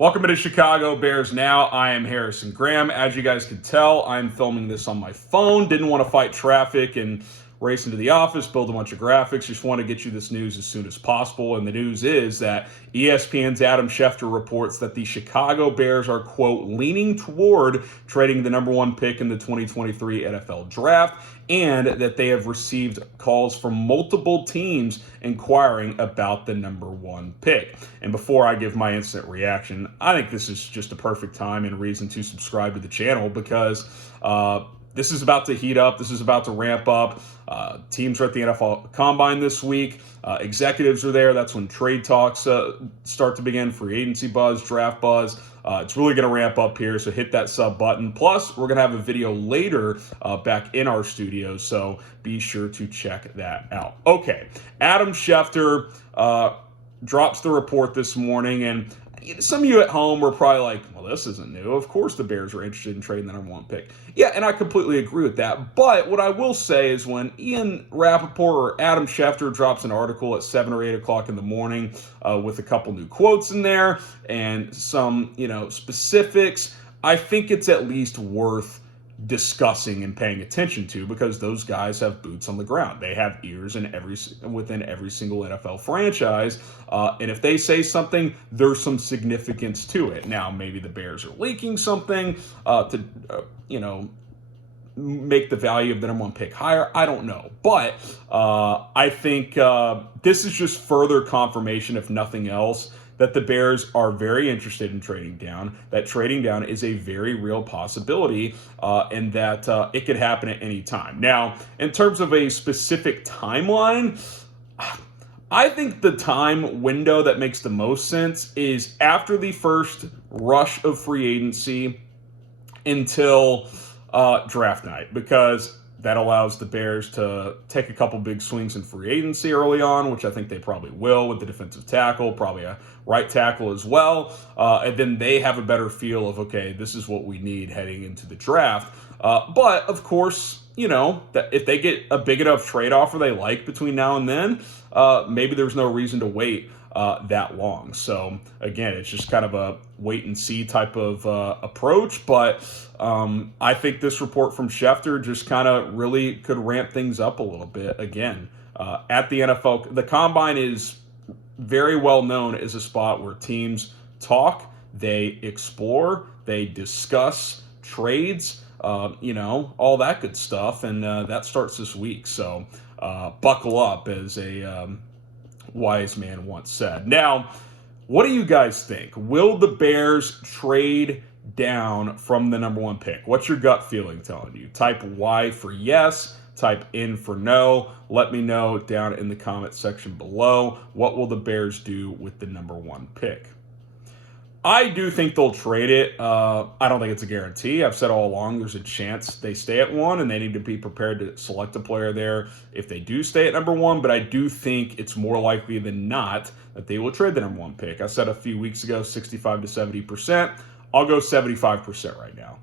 Welcome to Chicago Bears Now. I am Harrison Graham. As you guys can tell, I'm filming this on my phone. Didn't want to fight traffic and race into the office, build a bunch of graphics. Just want to get you this news as soon as possible. And the news is that ESPN's Adam Schefter reports that the Chicago Bears are, quote, leaning toward trading the number one pick in the 2023 NFL Draft, and that they have received calls from multiple teams inquiring about the number one pick. And before I give my instant reaction, I think this is just a perfect time and reason to subscribe to the channel because this is about to heat up. This is about to ramp up. Teams are at the NFL Combine this week. Executives are there. That's when trade talks start to begin. Free agency buzz, draft buzz. It's really going to ramp up here, so hit that sub button. Plus, we're going to have a video later back in our studio, so be sure to check that out. Okay, Adam Schefter drops the report this morning, and some of you at home were probably like, well, this isn't new. Of course the Bears are interested in trading the number one pick. Yeah, and I completely agree with that. But what I will say is when Ian Rappaport or Adam Schefter drops an article at 7 or 8 o'clock in the morning with a couple new quotes in there and some, specifics, I think it's at least worth discussing and paying attention to because those guys have boots on the ground. They have ears within every single NFL franchise. And if they say something, there's some significance to it. Now, maybe the Bears are leaking something to make the value of the number one pick higher. I don't know. But I think this is just further confirmation, if nothing else, that the Bears are very interested in trading down, that trading down is a very real possibility, and that it could happen at any time. Now, in terms of a specific timeline, I think the time window that makes the most sense is after the first rush of free agency until draft night, because that allows the Bears to take a couple big swings in free agency early on, which I think they probably will with the defensive tackle, probably a right tackle as well. And then they have a better feel of, okay, this is what we need heading into the draft. But, of course, that if they get a big enough trade offer they like between now and then, maybe there's no reason to wait that long. So, again, it's just kind of a wait-and-see type of approach. But I think this report from Schefter just kind of really could ramp things up a little bit. Again, at the NFL, the Combine is very well known as a spot where teams talk, they explore, they discuss trades, all that good stuff. And that starts this week. So buckle up, as a wise man once said. Now, what do you guys think? Will the Bears trade down from the number one pick? What's your gut feeling telling you? Type Y for yes, type N for no. Let me know down in the comment section below. What will the Bears do with the number one pick? I do think they'll trade it. I don't think it's a guarantee. I've said all along there's a chance they stay at one, and they need to be prepared to select a player there if they do stay at number one. But I do think it's more likely than not that they will trade the number one pick. I said a few weeks ago 65 to 70%. I'll go 75% right now.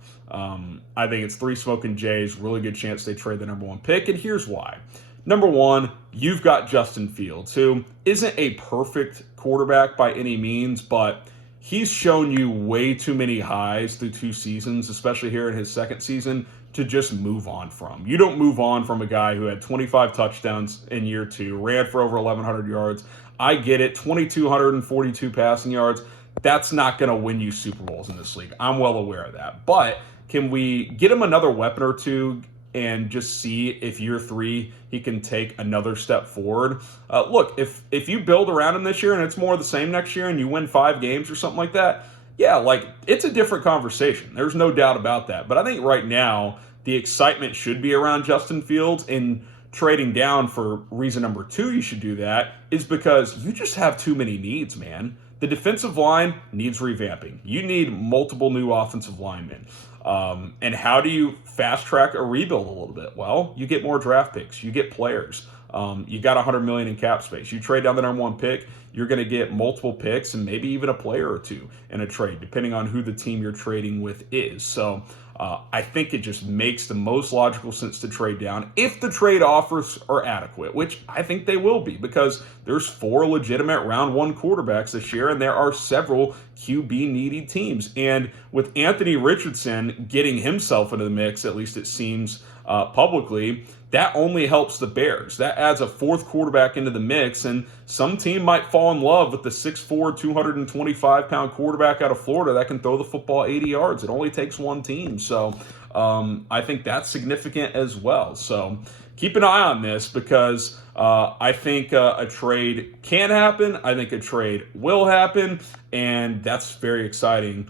I think it's three smoking Jays. Really good chance they trade the number one pick, and here's why. Number one, you've got Justin Fields, who isn't a perfect quarterback by any means, but he's shown you way too many highs through 2 seasons, especially here in his second season, to just move on from. You don't move on from a guy who had 25 touchdowns in year 2, ran for over 1,100 yards. I get it, 2,242 passing yards. That's not going to win you Super Bowls in this league. I'm well aware of that. But can we get him another weapon or two and just see if year 3 he can take another step forward? Look, if you build around him this year and it's more of the same next year and you win 5 games or something like that, yeah, it's a different conversation. There's no doubt about that. But I think right now the excitement should be around Justin Fields, and trading down for reason number 2 you should do that is because you just have too many needs, man. The defensive line needs revamping. You need multiple new offensive linemen. And how do you fast track a rebuild a little bit? Well, you get more draft picks. You get players. You got $100 million in cap space. You trade down the number 1 pick, you're going to get multiple picks and maybe even a player or two in a trade, depending on who the team you're trading with is. So I think it just makes the most logical sense to trade down if the trade offers are adequate, which I think they will be, because there's 4 legitimate round 1 quarterbacks this year, and there are several QB needy teams. And with Anthony Richardson getting himself into the mix, at least it seems publicly, that only helps the Bears. That adds a 4th quarterback into the mix, and some team might fall in love with the 6'4", 225-pound quarterback out of Florida that can throw the football 80 yards. It only takes one team. So I think that's significant as well. So keep an eye on this, because I think a trade can happen. I think a trade will happen, and that's very exciting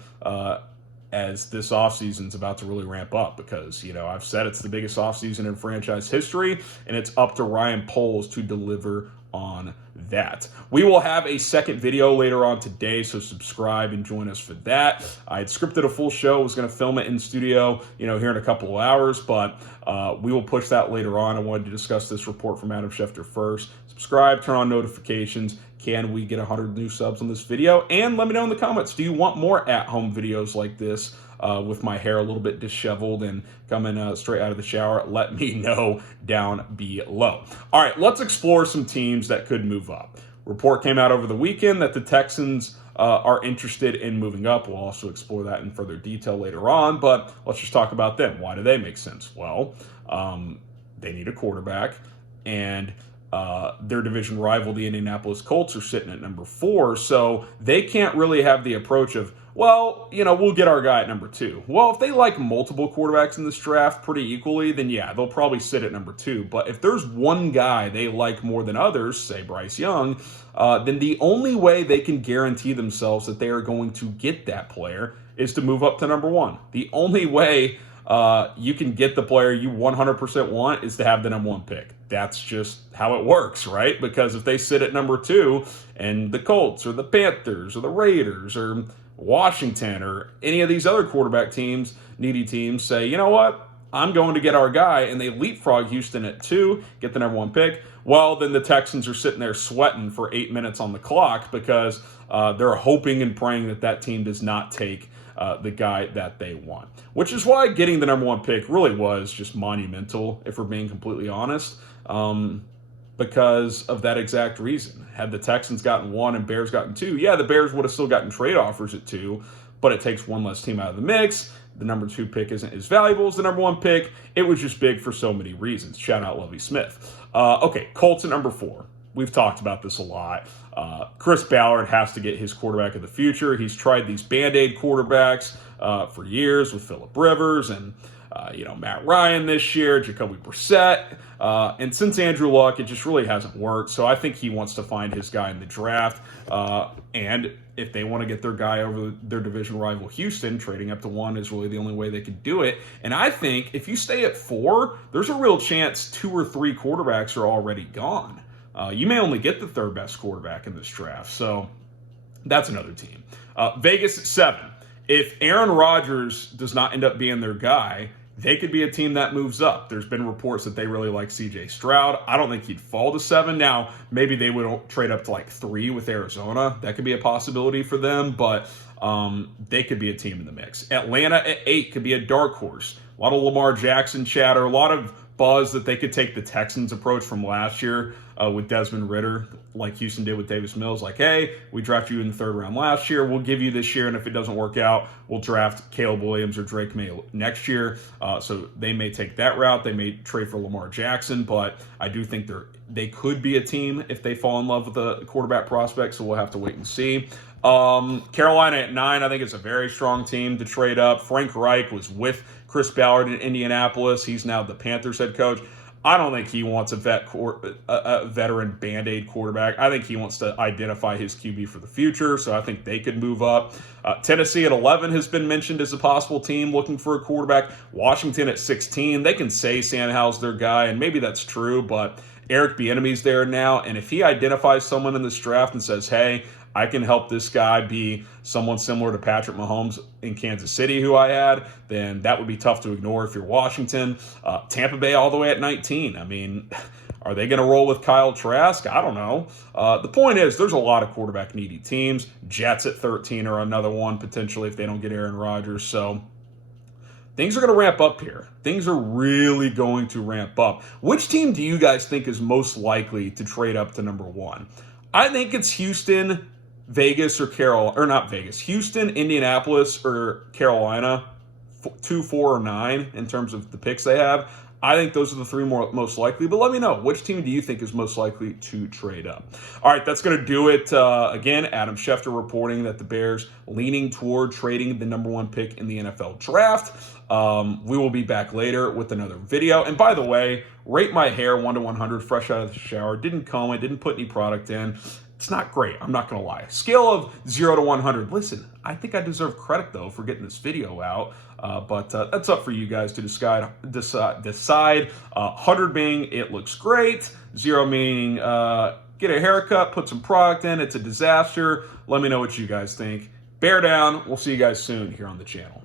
as this offseason is about to really ramp up, because, I've said it's the biggest offseason in franchise history, and it's up to Ryan Poles to deliver on that. We will have a second video later on today, so subscribe and join us for that. I had scripted a full show, was going to film it in studio, here in a couple of hours, but we will push that later on. I wanted to discuss this report from Adam Schefter first. Subscribe, turn on notifications. Can we get 100 new subs on this video? And let me know in the comments, do you want more at-home videos like this with my hair a little bit disheveled and coming straight out of the shower? Let me know down below. All right, let's explore some teams that could move up. Report came out over the weekend that the Texans are interested in moving up. We'll also explore that in further detail later on, but let's just talk about them. Why do they make sense? Well, they need a quarterback, and their division rival, the Indianapolis Colts, are sitting at number 4, so they can't really have the approach of, well, we'll get our guy at number 2. Well, if they like multiple quarterbacks in this draft pretty equally, then yeah, they'll probably sit at number 2. But if there's one guy they like more than others, say Bryce Young, then the only way they can guarantee themselves that they are going to get that player is to move up to number 1. The only way you can get the player you 100% want is to have the number 1 pick. That's just how it works, right? Because if they sit at number 2 and the Colts or the Panthers or the Raiders or Washington or any of these other quarterback teams, needy teams, say, you know what, I'm going to get our guy, and they leapfrog Houston at 2, get the number 1 pick, well, then the Texans are sitting there sweating for 8 minutes on the clock, because they're hoping and praying that that team does not take the guy that they want. Which is why getting the number 1 pick really was just monumental, if we're being completely honest, because of that exact reason. Had the Texans gotten 1 and Bears gotten 2, yeah, the Bears would have still gotten trade offers at 2, but it takes one less team out of the mix. The number 2 pick isn't as valuable as the number 1 pick. It was just big for so many reasons. Shout out Lovie Smith. Okay, Colts at number 4. We've talked about this a lot. Chris Ballard has to get his quarterback of the future. He's tried these Band-Aid quarterbacks for years with Phillip Rivers and Matt Ryan this year, Jacoby Brissett. And since Andrew Luck, it just really hasn't worked. So I think he wants to find his guy in the draft. And if they want to get their guy over their division rival Houston, trading up to 1 is really the only way they could do it. And I think if you stay at 4, there's a real chance 2 or 3 quarterbacks are already gone. You may only get the 3rd best quarterback in this draft. So that's another team. Vegas at 7. If Aaron Rodgers does not end up being their guy, they could be a team that moves up. There's been reports that they really like C.J. Stroud. I don't think he'd fall to 7. Now, maybe they would trade up to like 3 with Arizona. That could be a possibility for them, but they could be a team in the mix. Atlanta at 8 could be a dark horse. A lot of Lamar Jackson chatter, a lot of buzz that they could take the Texans approach from last year with Desmond Ridder, like Houston did with Davis Mills. Like, hey, we drafted you in the 3rd round last year. We'll give you this year, and if it doesn't work out, we'll draft Caleb Williams or Drake May next year. So they may take that route. They may trade for Lamar Jackson, but I do think they could be a team if they fall in love with the quarterback prospect, so we'll have to wait and see. Carolina at 9, I think it's a very strong team to trade up. Frank Reich was with Chris Ballard in Indianapolis. He's now the Panthers head coach. I don't think he wants a veteran Band-Aid quarterback. I think he wants to identify his QB for the future, so I think they could move up. Tennessee at 11 has been mentioned as a possible team looking for a quarterback. Washington at 16, they can say Sam Howell's their guy, and maybe that's true, but Eric Bieniemy's there now, and if he identifies someone in this draft and says, hey, I can help this guy be someone similar to Patrick Mahomes in Kansas City, who I had, then that would be tough to ignore if you're Washington. Tampa Bay all the way at 19. I mean, are they going to roll with Kyle Trask? I don't know. The point is, there's a lot of quarterback needy teams. Jets at 13 are another one potentially if they don't get Aaron Rodgers. So things are going to ramp up here. Things are really going to ramp up. Which team do you guys think is most likely to trade up to number 1? I think it's Houston, Vegas, or Carolina, or not Vegas, Houston, Indianapolis, or Carolina, 2, 4, or 9 in terms of the picks they have. I think those are the 3 most likely, but let me know. Which team do you think is most likely to trade up? All right, that's going to do it. Again, Adam Schefter reporting that the Bears leaning toward trading the number 1 pick in the NFL draft. We will be back later with another video. And by the way, rate my hair 1 to 100, fresh out of the shower. Didn't comb it, didn't put any product in. It's not great, I'm not going to lie. Scale of 0 to 100. Listen, I think I deserve credit, though, for getting this video out. But that's up for you guys to decide. 100 being it looks great. 0 meaning get a haircut, put some product in. It's a disaster. Let me know what you guys think. Bear down. We'll see you guys soon here on the channel.